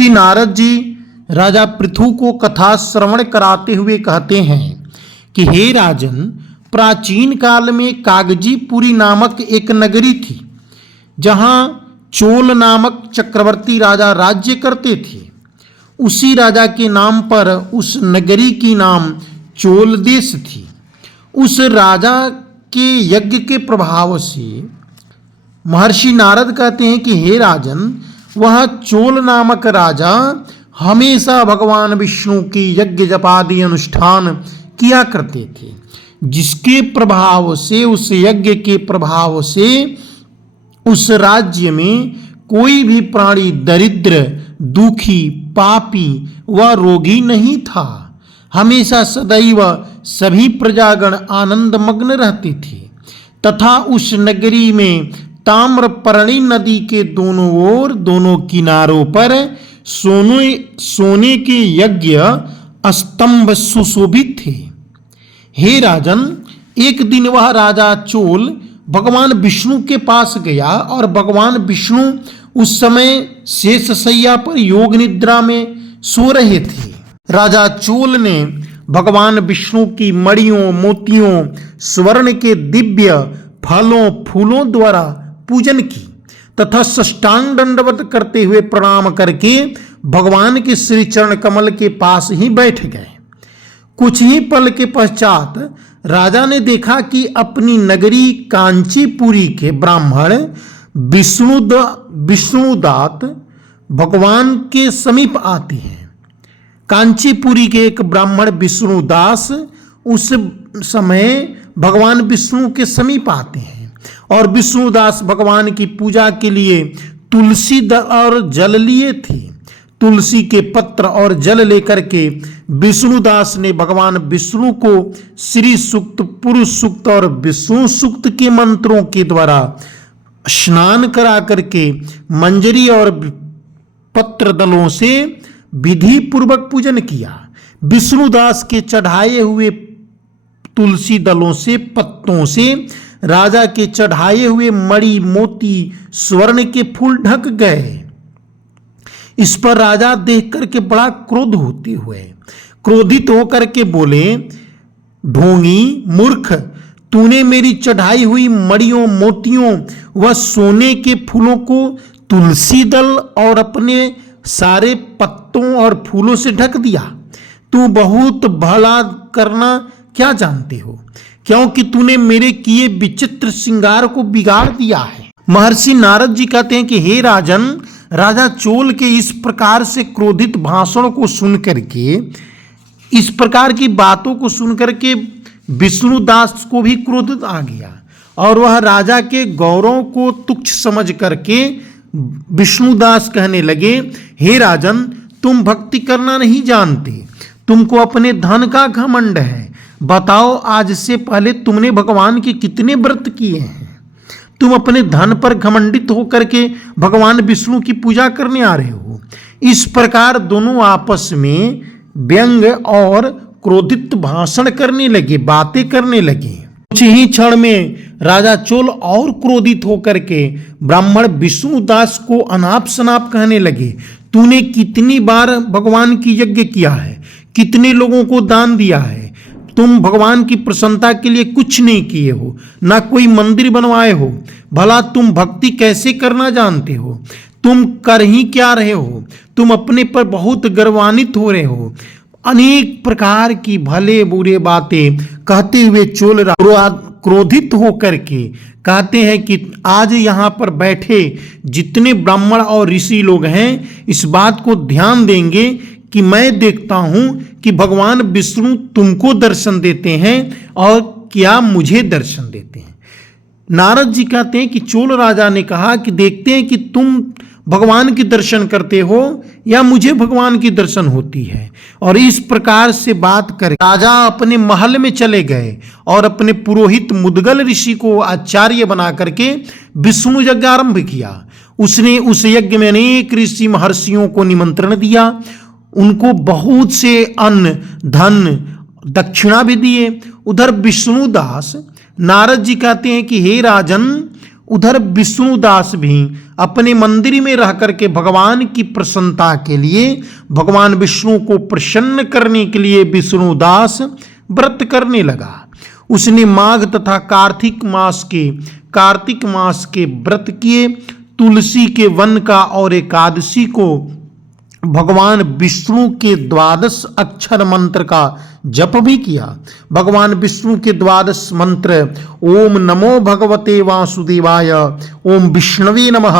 महर्षि नारद जी राजा पृथु को कथा श्रवण कराते हुए कहते हैं कि हे राजन, प्राचीन काल में कागजीपुरी नामक एक नगरी थी, जहाँ चोल नामक चक्रवर्ती राजा राज्य करते थे। उसी राजा के नाम पर उस नगरी की नाम चोल देश थी। उस राजा के यज्ञ के प्रभाव से महर्षि नारद कहते हैं कि हे राजन, वह चोल नामक राजा हमेशा भगवान विष्णु की यज्ञ जपादि अनुष्ठान किया करते थे, जिसके प्रभाव से, उस यज्ञ के प्रभाव से उस राज्य में कोई भी प्राणी दरिद्र, दुखी, पापी व रोगी नहीं था। हमेशा सदैव सभी प्रजागण आनंद मग्न रहते थे तथा उस नगरी में ताम्रपर्णी नदी के दोनों ओर, दोनों किनारों पर सोने के यज्ञ स्तंभ सुशोभित थे। हे राजन, एक दिन वह राजा चोल भगवान विष्णु के पास गया और भगवान विष्णु उस समय शेषशैया पर योग निद्रा में सो रहे थे। राजा चोल ने भगवान विष्णु की मणियों, मोतियों, स्वर्ण के दिव्य फलों, फूलों द्वारा पूजन की तथा साष्टांग दंडवत करते हुए प्रणाम करके भगवान के श्री चरण कमल के पास ही बैठ गए। कुछ ही पल के पश्चात राजा ने देखा कि अपनी नगरी कांचीपुरी के ब्राह्मण विष्णुदात भगवान के समीप आते हैं। कांचीपुरी के एक ब्राह्मण विष्णुदास उस समय भगवान विष्णु के समीप आते हैं और विष्णुदास भगवान की पूजा के लिए तुलसी और जल लिए थे। तुलसी के पत्र और जल लेकर के विष्णुदास ने भगवान विष्णु को श्री सूक्त, पुरुष सूक्त और विष्णु सूक्त के मंत्रों के द्वारा स्नान करा करके मंजरी और पत्र दलों से विधि पूर्वक पूजन किया। विष्णुदास के चढ़ाए हुए तुलसी दलों से, पत्तों से राजा के चढ़ाए हुए मणि, मोती, स्वर्ण के फूल ढक गए। इस पर राजा देख करके बड़ा क्रोधित होकर के बोले, ढोंगी, मूर्ख, तूने मेरी चढ़ाई हुई मणियों, मोतियों व सोने के फूलों को तुलसी दल और अपने सारे पत्तों और फूलों से ढक दिया। तू बहुत भला करना क्या जानते हो, क्योंकि तूने मेरे किए विचित्र श्रृंगार को बिगाड़ दिया है। महर्षि नारद जी कहते हैं कि हे राजन, राजा चोल के इस प्रकार से क्रोधित भाषण को सुन करके, इस प्रकार की बातों को सुन करके विष्णुदास को भी क्रोध आ गया और वह राजा के गौरव को तुच्छ समझ करके विष्णुदास कहने लगे, हे राजन, तुम भक्ति करना नहीं जानते, तुमको अपने धन का घमंड है। बताओ, आज से पहले तुमने भगवान के कितने व्रत किए हैं? तुम अपने धन पर घमंडित होकर के भगवान विष्णु की पूजा करने आ रहे हो। इस प्रकार दोनों आपस में व्यंग और क्रोधित भाषण करने लगे, बातें करने लगे। कुछ ही क्षण में राजा चोल और क्रोधित होकर के ब्राह्मण विष्णुदास को अनाप शनाप कहने लगे, तूने कितनी बार भगवान की यज्ञ किया है, कितने लोगों को दान दिया है, तुम भगवान की प्रसन्नता के लिए कुछ नहीं किए हो, ना कोई मंदिर बनवाए हो, भला तुम भक्ति कैसे करना जानते हो, तुम कर ही क्या रहे हो, तुम अपने पर बहुत गर्वान्वित हो रहे हो। अनेक प्रकार की भले बुरे बातें कहते हुए चोल क्रोधित होकर के कहते हैं कि आज यहाँ पर बैठे जितने ब्राह्मण और ऋषि लोग हैं, इस बात को ध्यान देंगे कि मैं देखता हूँ कि भगवान विष्णु तुमको दर्शन देते हैं और क्या मुझे दर्शन देते हैं। नारद जी कहते हैं कि चोल राजा ने कहा कि देखते हैं कि तुम भगवान की दर्शन करते हो या मुझे भगवान की दर्शन होती है। और इस प्रकार से बात कर राजा अपने महल में चले गए और अपने पुरोहित मुदगल ऋषि को आचार्य बना करके विष्णु यज्ञ आरंभ किया। उसने उस यज्ञ में अनेक ऋषि महर्षियों को निमंत्रण दिया, उनको बहुत से अन्न, धन, दक्षिणा भी दिए। उधर विष्णुदास नारद जी कहते हैं कि हे राजन, उधर विष्णुदास भी अपने मंदिर में रह करके भगवान की प्रसन्नता के लिए, भगवान विष्णु को प्रसन्न करने के लिए विष्णुदास व्रत करने लगा। उसने माघ तथा कार्तिक मास के व्रत किए, तुलसी के वन का और एकादशी को भगवान विष्णु के 12 अक्षर मंत्र का जप भी किया। भगवान विष्णु के 12 मंत्र ओम नमो भगवते वासुदेवाय, ओम विष्णवे नमः,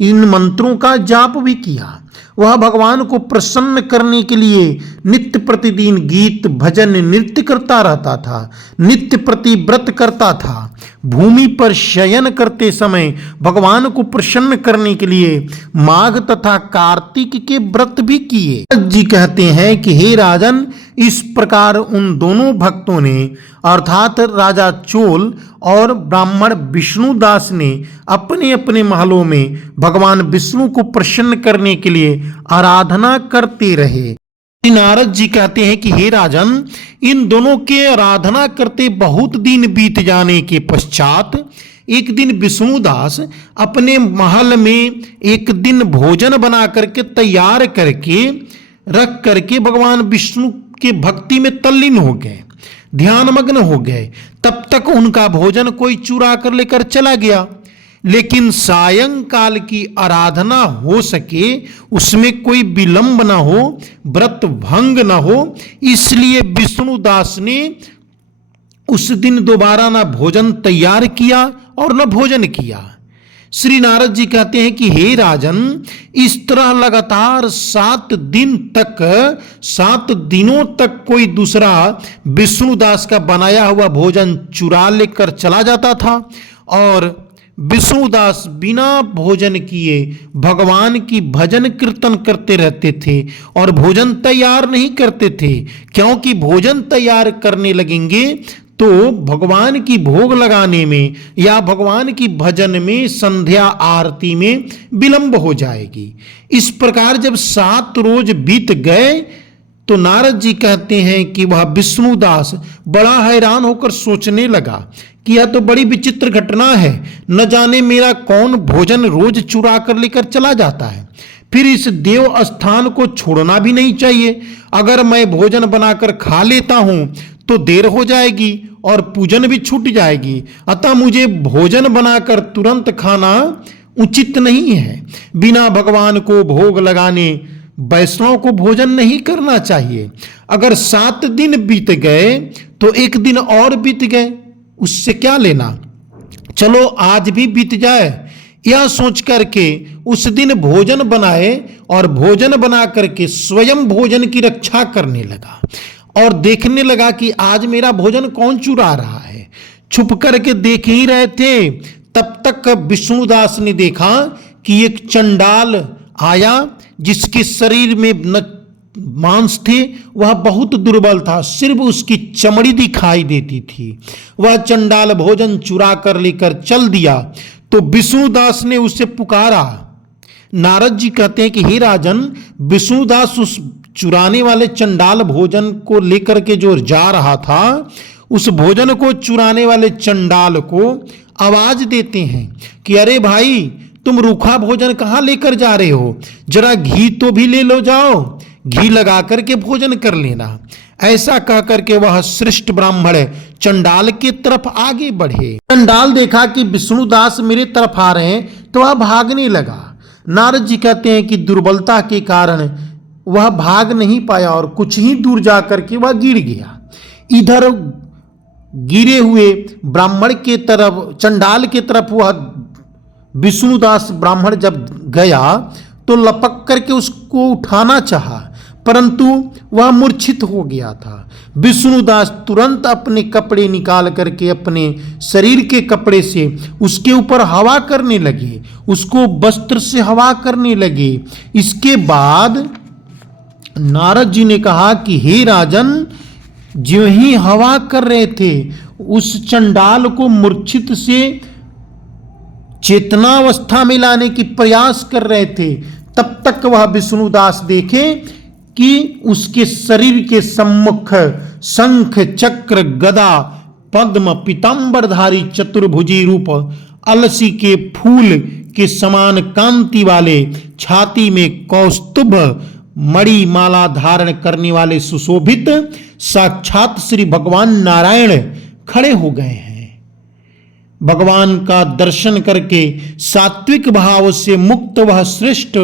इन मंत्रों का जाप भी किया। वह भगवान को प्रसन्न करने के लिए नित्य प्रतिदिन गीत भजन नृत्य करता रहता था, नित्य प्रति व्रत करता था। भूमि पर शयन करते समय भगवान को प्रसन्न करने के लिए माघ तथा कार्तिक के व्रत भी किए। जी कहते हैं कि हे राजन, इस प्रकार उन दोनों भक्तों ने अर्थात राजा चोल और ब्राह्मण विष्णुदास ने अपने अपने महलों में भगवान विष्णु को प्रसन्न करने के लिए आराधना करते रहे। नारद जी कहते हैं कि हे राजन, इन दोनों के आराधना करते बहुत दिन बीत जाने के पश्चात एक दिन विष्णुदास अपने महल में एक दिन भोजन बना करके तैयार करके रख करके भगवान विष्णु के भक्ति में तल्लीन हो गए, ध्यानमग्न हो गए। तब तक उनका भोजन कोई चुरा कर लेकर चला गया, लेकिन सायंकाल की आराधना हो सके, उसमें कोई विलंब न हो, व्रत भंग न हो, इसलिए विष्णुदास ने उस दिन दोबारा ना भोजन तैयार किया और न भोजन किया। श्री नारद जी कहते हैं कि हे राजन, इस तरह लगातार 7 दिनों तक कोई दूसरा विष्णुदास का बनाया हुआ भोजन चुरा लेकर चला जाता था और विष्णुदास बिना भोजन किए भगवान की भजन कीर्तन करते रहते थे और भोजन तैयार नहीं करते थे, क्योंकि भोजन तैयार करने लगेंगे तो भगवान की भोग लगाने में या भगवान की भजन में, संध्या आरती में विलंब हो जाएगी। इस प्रकार जब 7 रोज बीत गए तो नारद जी कहते हैं कि वह विष्णुदास बड़ा हैरान होकर सोचने लगा कि यह तो बड़ी विचित्र घटना है, न जाने मेरा कौन भोजन रोज चुरा कर लेकर चला जाता है। फिर इस देव स्थान को छोड़ना भी नहीं चाहिए। अगर मैं भोजन बनाकर खा लेता हूं तो देर हो जाएगी और पूजन भी छूट जाएगी, अतः मुझे भोजन बनाकर तुरंत खाना उचित नहीं है। बिना भगवान को भोग लगाने वैष्णव को भोजन नहीं करना चाहिए। अगर 7 दिन बीत गए तो एक दिन और बीत गए, उससे क्या लेना, चलो आज भी बीत जाए, यह सोच करके उस दिन भोजन बनाए और भोजन बना करके स्वयं भोजन की रक्षा करने लगा और देखने लगा कि आज मेरा भोजन कौन चुरा रहा है। छुप करके देख ही रहे थे, तब तक विष्णुदास ने देखा कि एक चंडाल आया जिसके शरीर में न मांस थे, वह बहुत दुर्बल था, सिर्फ उसकी चमड़ी दिखाई देती थी। वह चंडाल भोजन चुरा कर लेकर चल दिया तो विष्णुदास ने उसे पुकारा। नारद जी कहते हैं कि हे राजन, विष्णुदास उस चुराने वाले चंडाल भोजन को लेकर के जो जा रहा था, उस भोजन को चुराने वाले चंडाल को आवाज देते हैं कि अरे भाई, तुम रूखा भोजन कहां लेकर जा रहे हो, जरा घी तो भी ले लो, जाओ घी लगा करके भोजन कर लेना। ऐसा कह करके वह श्रेष्ठ ब्राह्मण चंडाल की तरफ आगे बढ़े। चंडाल देखा कि विष्णुदास मेरे तरफ आ रहे हैं तो वह भागने लगा। नारद जी कहते हैं कि दुर्बलता के कारण वह भाग नहीं पाया और कुछ ही दूर जाकर के वह गिर गया। इधर गिरे हुए ब्राह्मण के तरफ, चंडाल के तरफ वह विष्णुदास ब्राह्मण जब गया तो लपक करके उसको उठाना चाहा, परंतु वह मूर्छित हो गया था। विष्णुदास तुरंत अपने कपड़े निकाल करके अपने शरीर के कपड़े से उसके ऊपर हवा करने लगे, उसको वस्त्र से हवा करने लगे। इसके बाद नारद जी ने कहा कि हे राजन, जो ही हवा कर रहे थे उस चंडाल को मूर्छित से चेतनावस्था में लाने की प्रयास कर रहे थे, तब तक वह विष्णुदास देखे कि उसके शरीर के सम्मुख शंख चक्र गदा पद्म पीतांबरधारी चतुर्भुजी रूप अलसी के फूल के समान कांति वाले, छाती में कौस्तुभ मणि माला धारण करने वाले सुशोभित साक्षात श्री भगवान नारायण खड़े हो गए हैं। भगवान का दर्शन करके सात्विक भाव से मुक्त वह श्रेष्ठ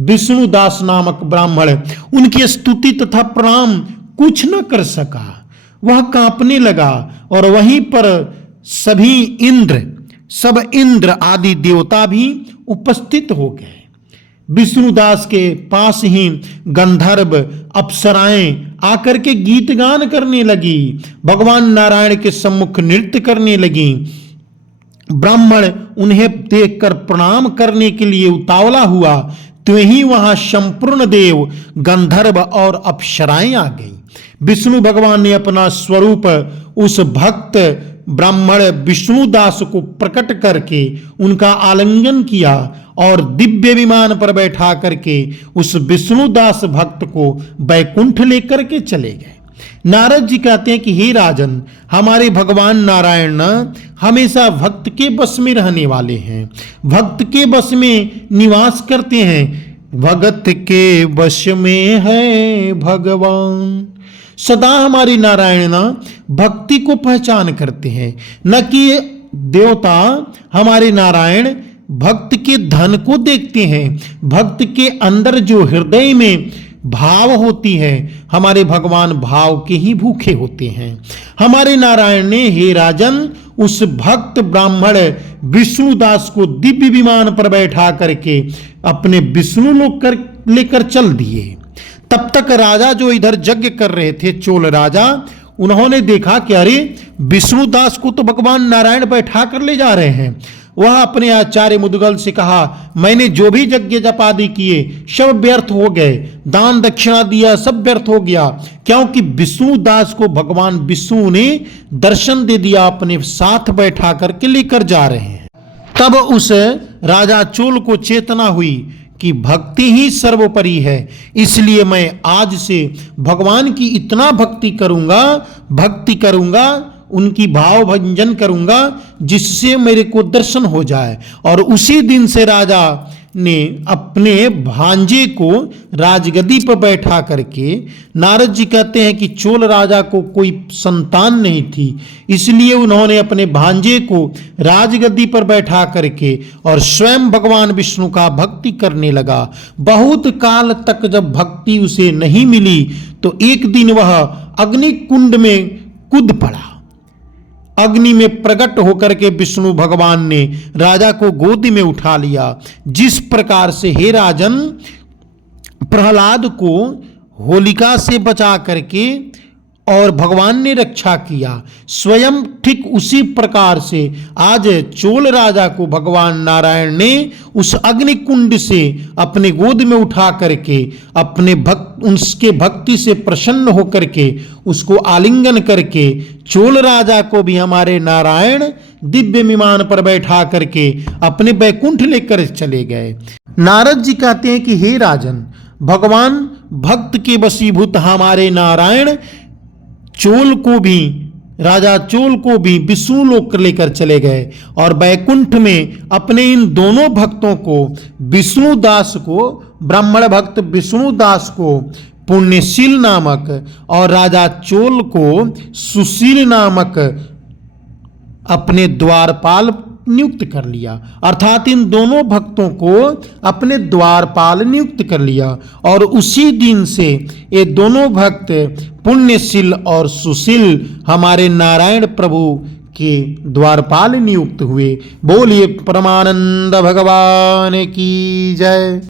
विष्णुदास नामक ब्राह्मण उनकी स्तुति तथा प्रणाम कुछ न कर सका। वह कांपने लगा और वहीं पर सब इंद्र आदि देवता भी उपस्थित हो गए। विष्णुदास के पास ही गंधर्व अप्सराएं आकर के गीत गान करने लगी, भगवान नारायण के सम्मुख नृत्य करने लगी। ब्राह्मण उन्हें देखकर प्रणाम करने के लिए उतावला हुआ तो ही वहां संपूर्ण देव, गंधर्व और अप्सराएं आ गई। विष्णु भगवान ने अपना स्वरूप उस भक्त ब्राह्मण विष्णुदास को प्रकट करके उनका आलिंगन किया और दिव्य विमान पर बैठा करके उस विष्णुदास भक्त को बैकुंठ लेकर के चले गए। नारद जी कहते हैं कि हे राजन, हमारे भगवान नारायण हमेशा भक्त के बस में रहने वाले हैं, भक्त के बस में निवास करते हैं। भगत के वश में है भगवान। सदा हमारे नारायण भक्ति को पहचान करते हैं, न कि देवता हमारे नारायण भक्त के धन को देखते हैं। भक्त के अंदर जो हृदय में भाव होती है, हमारे भगवान भाव के ही भूखे होते हैं। हमारे नारायण ने हे राजन उस भक्त ब्राह्मण विष्णुदास को दिव्य विमान पर बैठा करके अपने विष्णु लोक लेकर चल दिए। तब तक राजा जो इधर यज्ञ कर रहे थे, चोल राजा, उन्होंने देखा कि अरे विष्णुदास को तो भगवान नारायण बैठा कर ले जा रहे हैं। वह अपने आचार्य मुदगल से कहा, मैंने जो भी यज्ञ जपादि किए सब व्यर्थ हो गए, दान दक्षिणा दिया सब व्यर्थ हो गया, क्योंकि विष्णुदास को भगवान विष्णु ने दर्शन दे दिया, अपने साथ बैठा करके लेकर जा रहे हैं। तब उस राजा चोल को चेतना हुई कि भक्ति ही सर्वोपरि है, इसलिए मैं आज से भगवान की इतना भक्ति करूंगा, उनकी भाव भंजन करूंगा जिससे मेरे को दर्शन हो जाए। और उसी दिन से राजा ने अपने भांजे को राजगद्दी पर बैठा करके, नारद जी कहते हैं कि चोल राजा को कोई संतान नहीं थी, इसलिए उन्होंने अपने भांजे को राजगद्दी पर बैठा करके और स्वयं भगवान विष्णु का भक्ति करने लगा। बहुत काल तक जब भक्ति उसे नहीं मिली तो एक दिन वह अग्नि कुंड में कूद पड़ा। अग्नि में प्रकट होकर के विष्णु भगवान ने राजा को गोद में उठा लिया। जिस प्रकार से हे राजन प्रहलाद को होलिका से बचा करके और भगवान ने रक्षा किया, स्वयं ठीक उसी प्रकार से आज चोल राजा को भगवान नारायण ने उस अग्नि कुंड से अपने गोद में उठा करके अपने उसके भक्ति से प्रसन्न होकर के उसको आलिंगन करके चोल राजा को भी हमारे नारायण दिव्य विमान पर बैठा करके अपने बैकुंठ लेकर चले गए। नारद जी कहते हैं कि हे राजन, भगवान भक्त के वशीभूत हमारे नारायण राजा चोल को भी विष्णु लोक लेकर चले गए और बैकुंठ में अपने इन दोनों भक्तों को, विष्णुदास को, ब्राह्मण भक्त विष्णुदास को पुण्यशील नामक और राजा चोल को सुशील नामक अपने द्वारपाल नियुक्त कर लिया। अर्थात इन दोनों भक्तों को अपने द्वारपाल नियुक्त कर लिया और उसी दिन से ये दोनों भक्त पुण्यशील और सुशील हमारे नारायण प्रभु के द्वारपाल नियुक्त हुए। बोलिए परमानंद भगवान की जय।